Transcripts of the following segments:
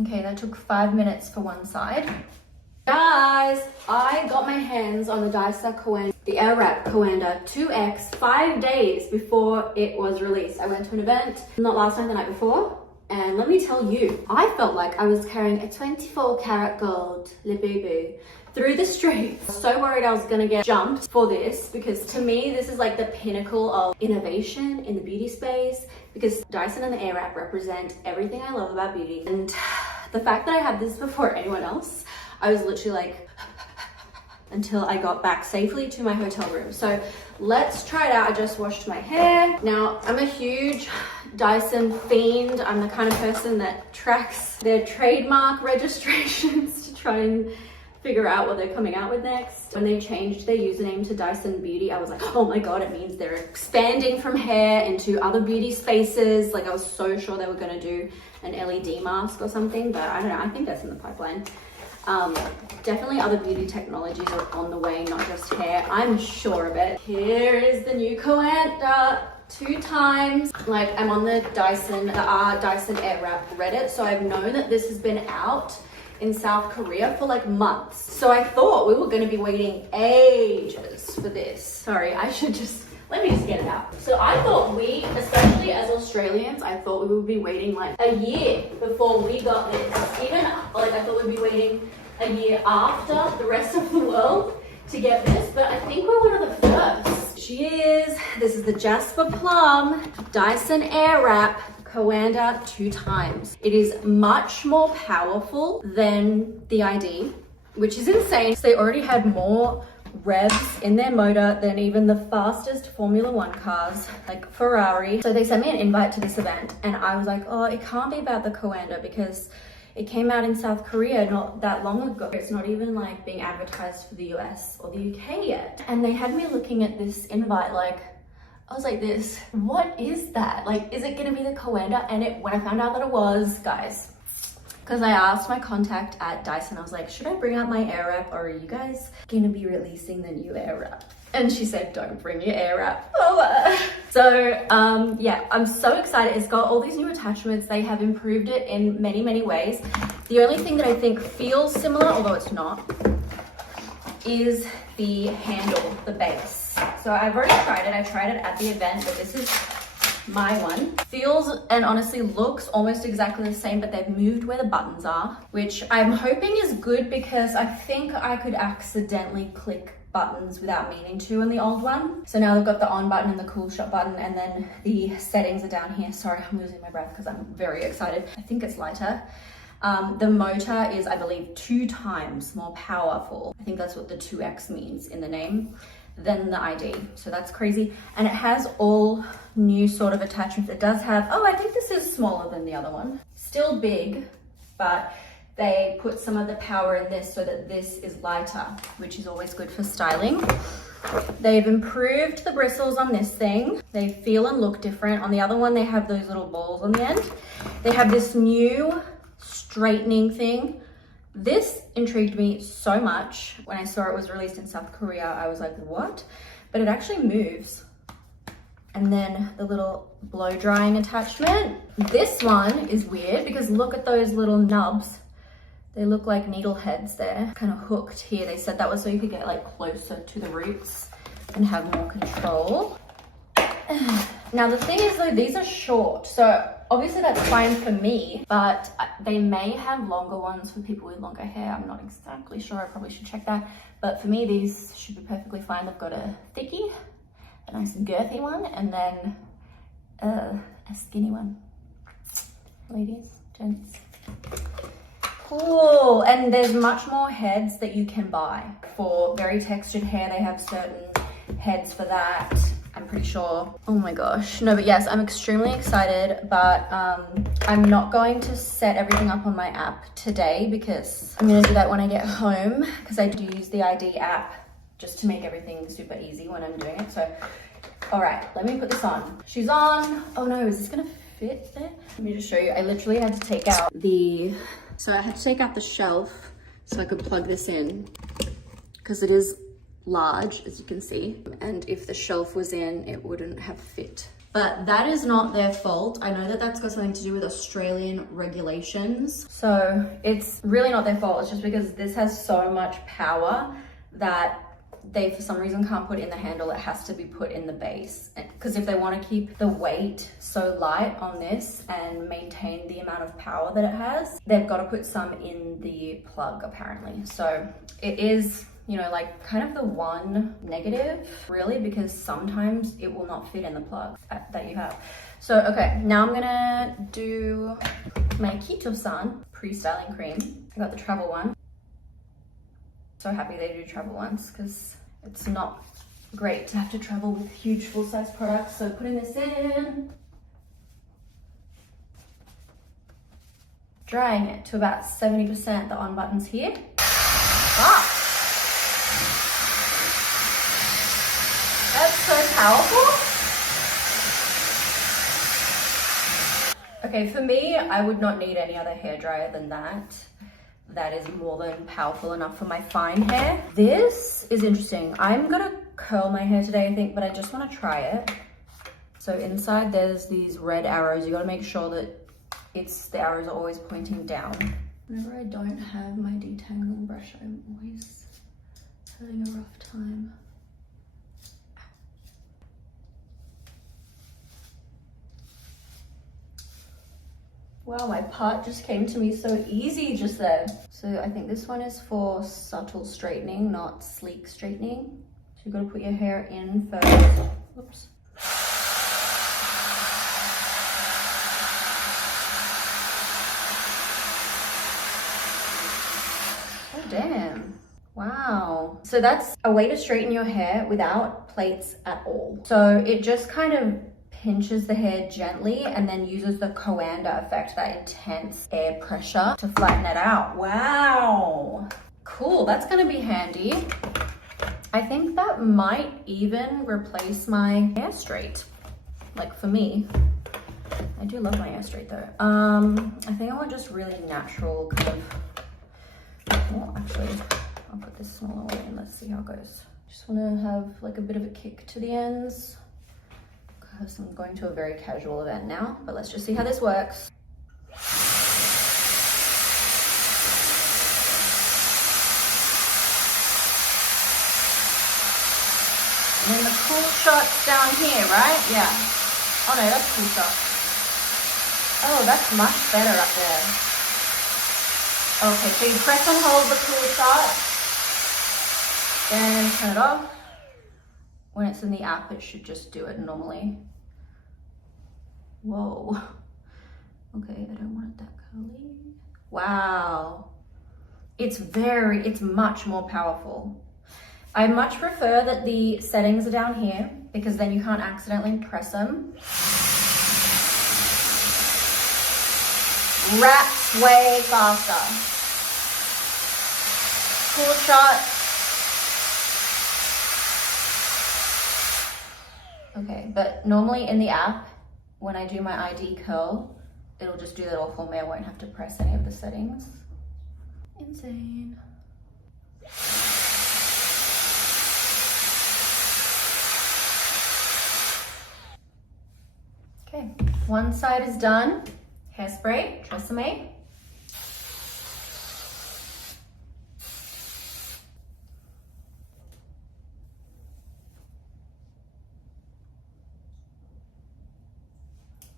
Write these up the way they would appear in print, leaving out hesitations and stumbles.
Okay, that took 5 minutes for one side. Guys, I got my hands on the Dyson Coanda, the Airwrap Coanda 2X 5 days before it was released. I went to an event, not last night, the night before, and let me tell you, I felt like I was carrying a 24 karat gold Labubu through the street. So worried I was gonna get jumped for this, because to me, this is like the pinnacle of innovation in the beauty space, because Dyson and the Airwrap represent everything I love about beauty. And the fact that I had this before anyone else, I was literally like, until I got back safely to my hotel room. So let's try it out. I just washed my hair. Now, I'm a huge Dyson fiend. I'm the kind of person that tracks their trademark registrations to try and figure out what they're coming out with next. When they changed their username to Dyson Beauty, I was like, oh my God, it means they're expanding from hair into other beauty spaces. Like, I was so sure they were gonna do an LED mask or something, but I don't know, I think that's in the pipeline. Definitely other beauty technologies are on the way, not just hair. I'm sure of it. Here is the new Coanda 2 times. Like, I'm on the Dyson Airwrap Reddit, so I've known that this has been out in South Korea for like months. So I thought we were going to be waiting ages for this. Sorry, let me just get it out. So I thought we, especially as Australians, I thought we would be waiting like a year before we got this. Even like I thought we'd be waiting a year after the rest of the world to get this, but I think we're one of the first. This is the Jasper Plum Dyson Airwrap Coanda 2 times. It is much more powerful than the ID, which is insane. So they already had more revs in their motor than even the fastest Formula 1 cars, like Ferrari. So they sent me an invite to this event, and I was like, oh, it can't be about the Coanda because it came out in South Korea not that long ago. It's not even like being advertised for the US or the UK yet. And they had me looking at this invite like, I was like this, what is that? Like, is it gonna be the Coanda? And when I found out that it was, guys, because I asked my contact at Dyson, I was like, should I bring out my Airwrap, or are you guys gonna be releasing the new Airwrap? And she said, don't bring your Airwrap. So yeah, I'm so excited. It's got all these new attachments. They have improved it in many, many ways. The only thing that I think feels similar, although it's not, is the handle, the base. So I've already tried it. I tried it at the event, but this is my one. Feels and honestly looks almost exactly the same, but they've moved where the buttons are, which I'm hoping is good, because I think I could accidentally click buttons without meaning to in the old one. So now they've got the on button and the cool shot button, and then the settings are down here. Sorry, I'm losing my breath because I'm very excited. I think it's lighter. The motor is, I believe, 2 times more powerful. I think that's what the 2X means in the name than the ID. So that's crazy. And it has all new sort of attachments. It does have, oh, I think this is smaller than the other one. Still big, but they put some of the power in this so that this is lighter, which is always good for styling. They've improved the bristles on this thing. They feel and look different. On the other one, they have those little balls on the end. They have this new straightening thing. This intrigued me so much. When I saw it was released in South Korea, I was like, what? But it actually moves. And then the little blow drying attachment. This one is weird because look at those little nubs. They look like needle heads there, kind of hooked here. They said that was so you could get like closer to the roots and have more control. Now the thing is though, these are short. So obviously that's fine for me, but they may have longer ones for people with longer hair. I'm not exactly sure, I probably should check that. But for me, these should be perfectly fine. They've got a thickie, a nice girthy one, and then a skinny one. Ladies, gents. Cool, and there's much more heads that you can buy. For very textured hair, they have certain heads for that, I'm pretty sure. Oh my gosh. No, but yes, I'm extremely excited, but I'm not going to set everything up on my app today because I'm gonna do that when I get home, because I do use the ID app just to make everything super easy when I'm doing it. So, all right, let me put this on. She's on. Oh no, is this gonna fit there? Let me just show you. I literally had to take out the shelf so I could plug this in, because it is large, as you can see, and if the shelf was in, it wouldn't have fit but that is not their fault. I know that that's got something to do with Australian regulations. So it's really not their fault. It's just because this has so much power that they for some reason can't put it in the handle. It has to be put in the base, because if they want to keep the weight so light on this and maintain the amount of power that it has, they've got to put some in the plug apparently. So it is, you know, like kind of the one negative really, because sometimes it will not fit in the plug that you have. So okay, now I'm gonna do my Keto-san pre-styling cream. I got the travel one. So happy they do travel ones, because it's not great to have to travel with huge full-size products. So putting this in, drying it to about 70%, the on button's here. Ah! That's so powerful. Okay, for me, I would not need any other hairdryer than that. That is more than powerful enough for my fine hair. This is interesting. I'm gonna curl my hair today, I think, but I just wanna try it. So inside there's these red arrows. You gotta make sure that the arrows are always pointing down. Whenever I don't have my detangling brush, I'm always having a rough time. Wow, my part just came to me so easy just there. So I think this one is for subtle straightening, not sleek straightening. So you've got to put your hair in first. Whoops. Oh, damn. Wow. So that's a way to straighten your hair without plaits at all. So it just kind of pinches the hair gently and then uses the Coanda effect, that intense air pressure, to flatten it out. Wow. Cool, that's gonna be handy. I think that might even replace my hair straight. Like for me. I do love my hair straight though. I think I want just really natural kind of, oh, actually, I'll put this smaller one in, let's see how it goes. Just wanna have like a bit of a kick to the ends. So I'm going to a very casual event now, but let's just see how this works. And then the cool shot's down here, right? Yeah. Oh no, that's cool shot. Oh, that's much better up there. Okay, so you press and hold the cool shot, then turn it off. When it's in the app, it should just do it normally. Whoa. Okay, I don't want it that curly. Wow. It's much more powerful. I much prefer that the settings are down here, because then you can't accidentally press them. Wraps way faster. Cool shot. Okay, but normally in the app, when I do my ID curl, it'll just do that all for me. I won't have to press any of the settings. Insane. Okay, one side is done. Hairspray, Tresemme.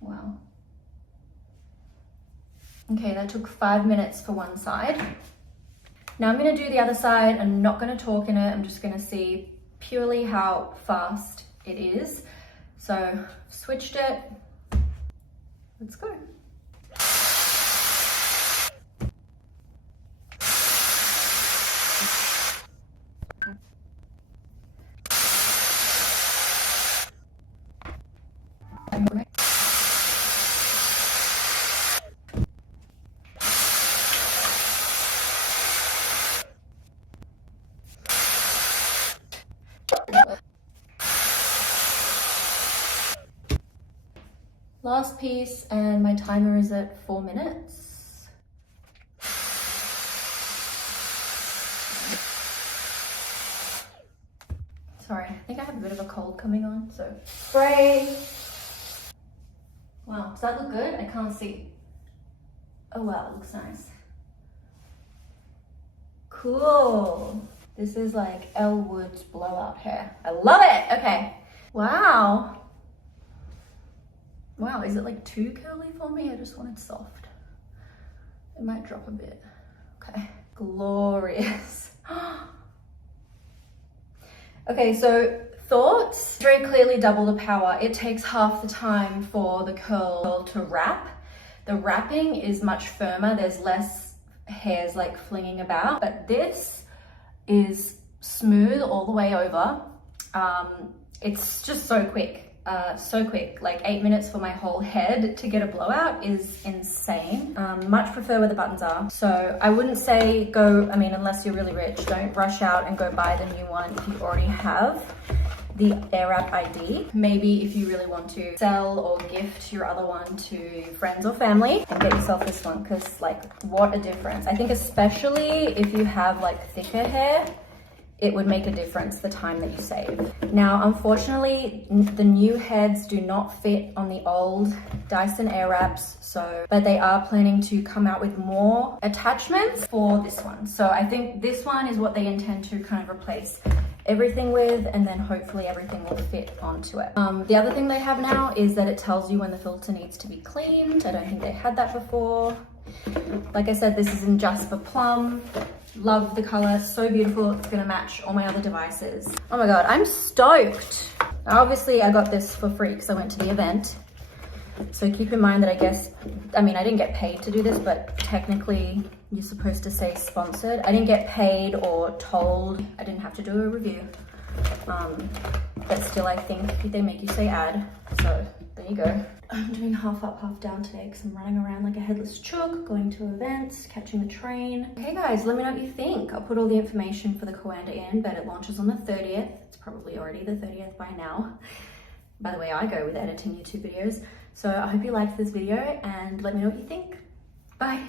Wow. Okay, that took 5 minutes for one side. Now I'm gonna do the other side. I'm not gonna talk in it. I'm just gonna see purely how fast it is. So, switched it. Let's go. Last piece, and my timer is at 4 minutes. Sorry, I think I have a bit of a cold coming on, so spray. Wow, does that look good? I can't see. Oh wow, it looks nice. Cool. This is like Elle Woods blowout hair. I love it. Okay. Wow. Wow, is it like too curly for me? I just want it soft. It might drop a bit. Okay. Glorious. Okay, so thoughts, very clearly double the power. It takes half the time for the curl to wrap. The wrapping is much firmer. There's less hairs like flinging about, but this is smooth all the way over. It's just so quick. Like 8 minutes for my whole head to get a blowout is insane. Much prefer where the buttons are. So I wouldn't say go, I mean, unless you're really rich, don't rush out and go buy the new one if you already have the Airwrap ID. Maybe if you really want to sell or gift your other one to friends or family, and get yourself this one, because like what a difference. I think especially if you have like thicker hair, it would make a difference the time that you save. Now, unfortunately, the new heads do not fit on the old Dyson Airwraps, but they are planning to come out with more attachments for this one. So I think this one is what they intend to kind of replace everything with, and then hopefully everything will fit onto it. The other thing they have now is that it tells you when the filter needs to be cleaned. I don't think they had that before. Like I said, this is in Jasper Plum. Love the color, so beautiful. It's gonna match all my other devices. Oh my God, I'm stoked. Obviously I got this for free because I went to the event. So keep in mind that I didn't get paid to do this, but technically you're supposed to say sponsored. I didn't get paid or told. I didn't have to do a review. But still, I think they make you say ad. So there you go. I'm doing half up, half down today because I'm running around like a headless chook, going to events, catching the train. Okay guys, let me know what you think. I'll put all the information for the Coanda in, but it launches on the 30th. It's probably already the 30th by now. By the way, I go with editing YouTube videos. So I hope you liked this video and let me know what you think. Bye.